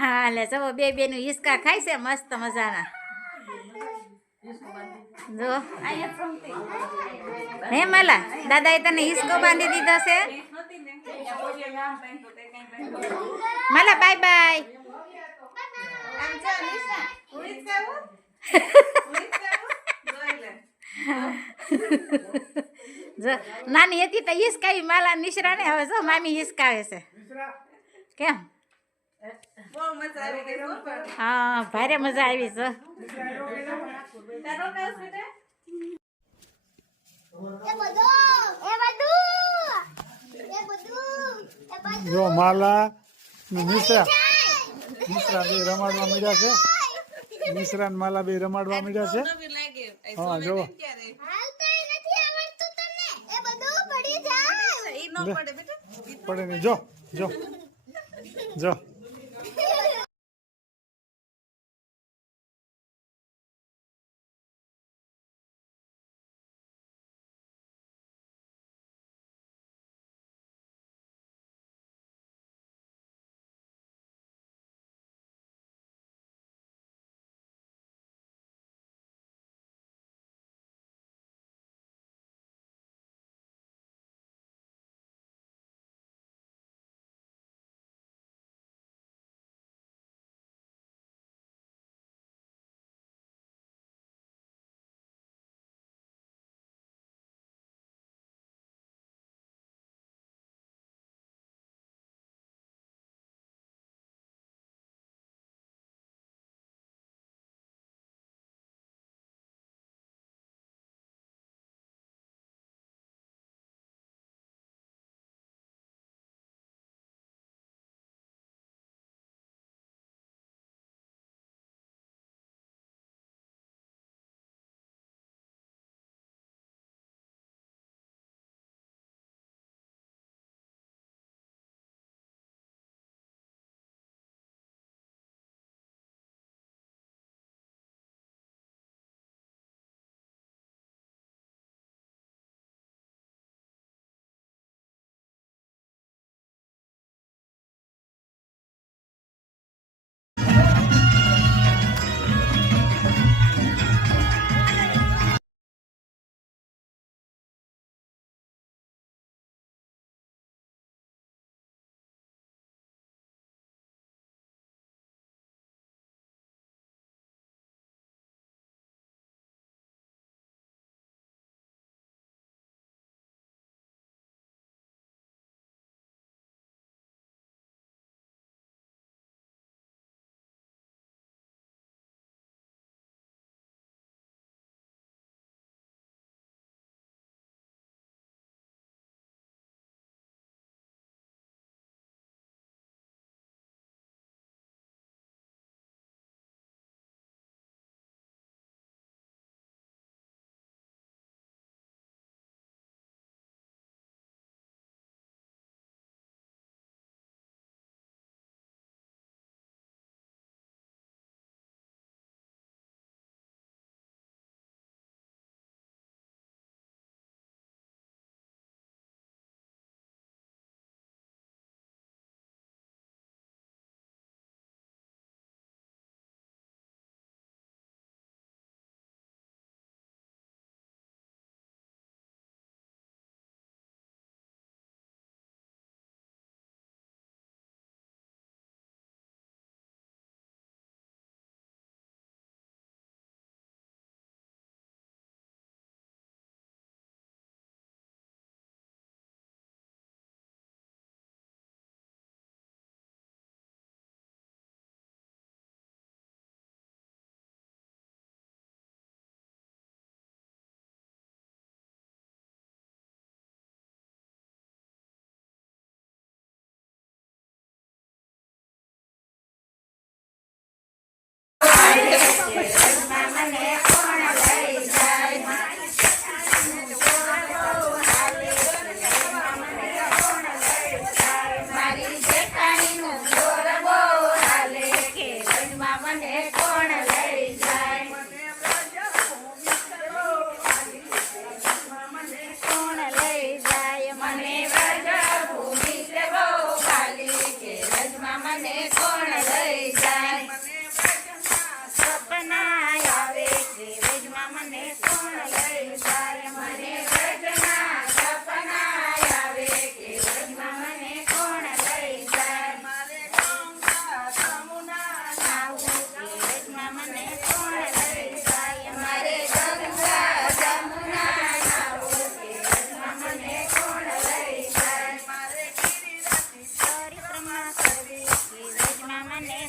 હા લે જવો બે બેનું હિસકા ખાય છે મસ્ત મજાના. જો હે માલા દાદાએ તને હિસકો બાંધી દીધો છે. માલા બાય બાય. જો નાની હતી તો હિસકાવી માલા નિશરા ને હવે જો મામી હિસકાવે છે. કેમ હા ભારે મજા આવી છે. જો માલા મિશ્રા મિશ્રા બે રમાડવા મળ્યા છે. મિશ્રા ને માલા બે રમાડવા મળ્યા છે. હા જો પડે નહીં જો જો જો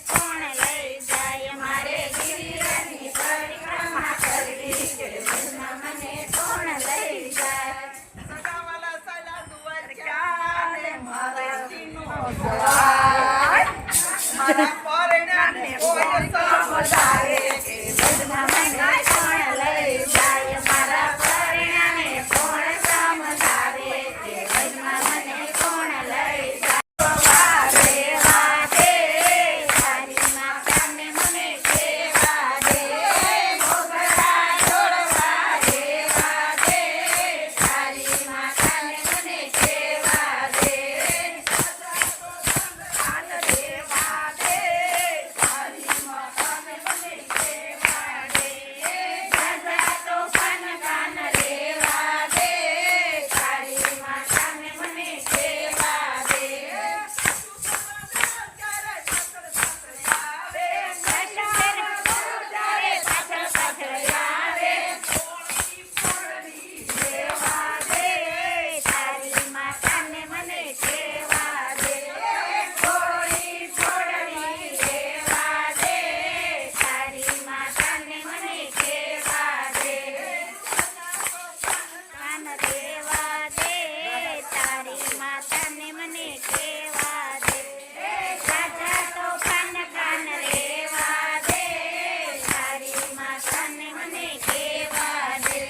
કોણ લઈ જાય મારે ગિરિરાજની પરિક્રમા કરવી કે વનમાં મને કોણ લઈ જાય સગાવાલા સાલા દ્વારકા મારા સીનો દ્વાર મારા પરણાને કોઈ સમજાવે કે વનમાં મને કોણ લઈ જાય મારા પરિણામે કોણ સમજાવે કે વનમાં મને કોણ લઈ જાય વાદે તારી માતાને મને કેવા દે મોગરા જોડવા દેવા દે તારી માતાને મને કેવા દે કાન દેવા દે તારી માતાને મને કેવા દે રાજા તો કાન કાન લેવા દે તારી માતાને મને કેવા દે પાછળ પાછળ આવે દેવા દે તારી માતાને મને કેવા દે થોડી થોડી દેવા દે તારી માતાને મને કેવા દે કાન દેવા દે તારી માતાને મને કેવા દે રાજા તો કાન કાન લેવા દે તારી માતાને મને કેવા દે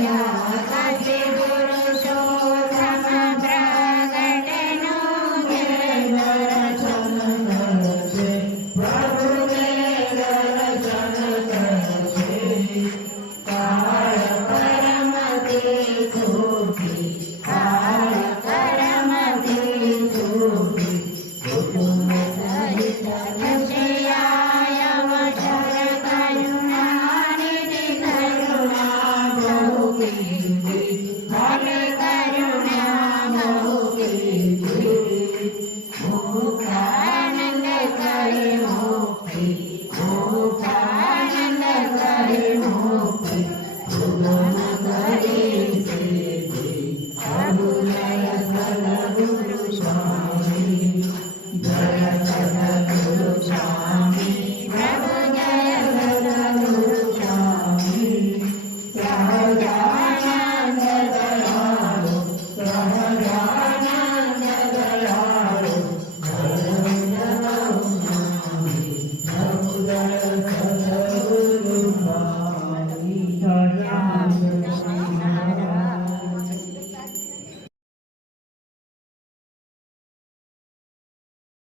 ગયા કાશે